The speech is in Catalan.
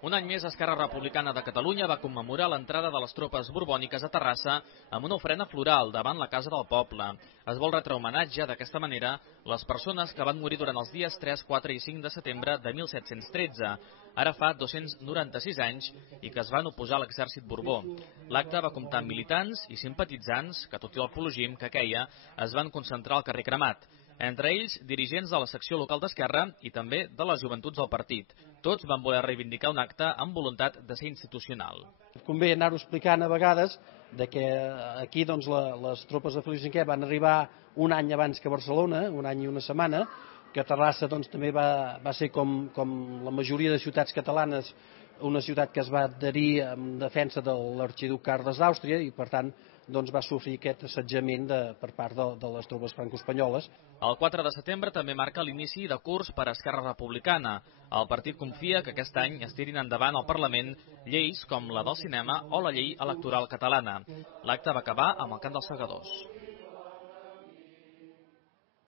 Un any més, Esquerra Republicana de Catalunya va commemorar l'entrada de les tropes borbòniques a Terrassa amb una ofrena floral davant la Casa del Poble. Es vol retre homenatge d'aquesta manera les persones que van morir durant els dies 3, 4 i 5 de setembre de 1713, ara fa 296 anys, i que es van oposar a l'exèrcit borbó. L'acte va comptar amb militants i simpatitzants que, tot i el plogim que queia, es van concentrar al carrer Cremat. Entre ells, dirigents de la secció local d'Esquerra i també de les joventuts del partit. Tots van voler reivindicar un acte amb voluntat de ser institucional. Convé anar-ho explicant a vegades que aquí les tropes de Felip V van arribar un any abans que Barcelona, un any i una setmana, que Terrassa també va ser com la majoria de ciutats catalanes, una ciutat que es va adherir en defensa de l'arxiduc Carles d'Àustria i, per tant, va sofrir aquest assetjament per part de les tropes franco-espanyoles. El 4 de setembre també marca l'inici de curs per a Esquerra Republicana. El partit confia que aquest any es tirin endavant al Parlament lleis com la del cinema o la llei electoral catalana. L'acte va acabar amb el cant dels segadors.